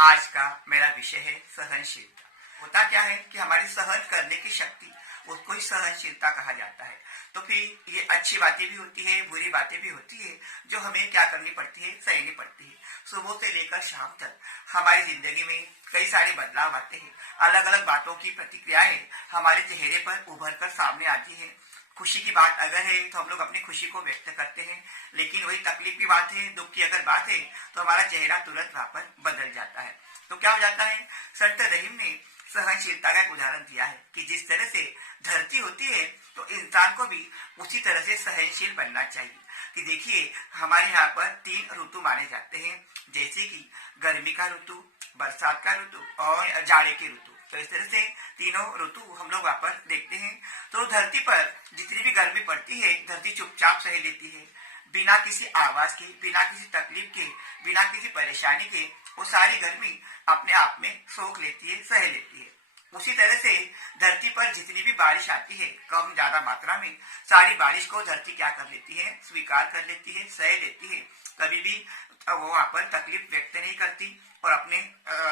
आज का मेरा विषय है सहनशीलता। होता क्या है कि हमारी सहन करने की शक्ति, उसको ही सहनशीलता कहा जाता है। तो फिर ये अच्छी बातें भी होती है, बुरी बातें भी होती है, जो हमें क्या करनी पड़ती है, सहनी पड़ती है। सुबह से लेकर शाम तक हमारी जिंदगी में कई सारे बदलाव आते हैं। अलग अलग बातों की प्रतिक्रियाएं हमारे चेहरे पर उभर कर सामने आती है। खुशी की बात अगर है तो हम लोग अपनी खुशी को व्यक्त करते हैं, लेकिन वही तकलीफ की बात है, दुख की अगर बात है तो हमारा चेहरा तुरंत वहां पर बदल जाता है। तो क्या हो जाता है, संत रहीम ने सहनशीलता का एक उदाहरण दिया है कि जिस तरह से धरती होती है तो इंसान को भी उसी तरह से सहनशील बनना चाहिए। कि देखिए, हमारे यहाँ पर 3 ऋतु माने जाते हैं, जैसे कि गर्मी का ऋतु, बरसात का ऋतु और जाड़े के ऋतु। तो इस तरह से तीनों ऋतु हम लोग वहां पर देखते हैं। तो धरती पर जितनी भी गर्मी पड़ती है, धरती चुपचाप सह लेती है, बिना किसी आवाज के, बिना किसी तकलीफ के, बिना किसी परेशानी के। वो सारी गर्मी अपने आप में सोख लेती है, सह लेती है। उसी तरह से धरती पर जितनी भी बारिश आती है, कम ज्यादा मात्रा में, सारी बारिश को धरती क्या कर लेती है, स्वीकार कर लेती है, सह लेती है। कभी भी वो वहां पर तकलीफ व्यक्त नहीं करती और अपने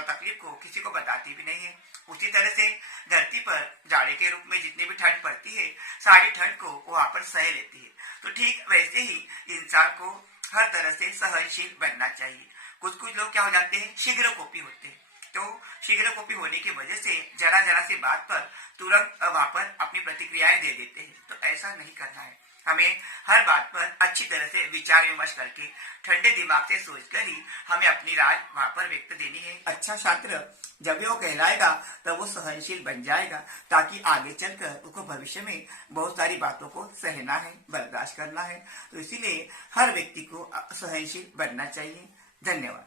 तकलीफ को किसी को बताती भी नहीं है। उसी तरह से धरती पर जाड़े के रूप में जितनी भी ठंड पड़ती है, सारी ठंड को वहां पर सह लेती है। तो ठीक वैसे ही इंसान को हर तरह से सहनशील बनना चाहिए। कुछ कुछ लोग क्या हो जाते हैं, शीघ्र कोपी होते हैं। तो शीघ्र कोपी होने की वजह से जरा जरा सी बात पर तुरंत वहां पर अपनी प्रतिक्रियाएं दे देते हैं। तो ऐसा नहीं करना है। हमें हर बात पर अच्छी तरह से विचार विमर्श करके, ठंडे दिमाग से सोचकर ही हमें अपनी राय वहां पर व्यक्त देनी है। अच्छा छात्र जब वो कहलाएगा तब वो सहनशील बन जाएगा, ताकि आगे चलकर उसको भविष्य में बहुत सारी बातों को सहना है, बर्दाश्त करना है। तो इसीलिए हर व्यक्ति को सहनशील बनना चाहिए। धन्यवाद।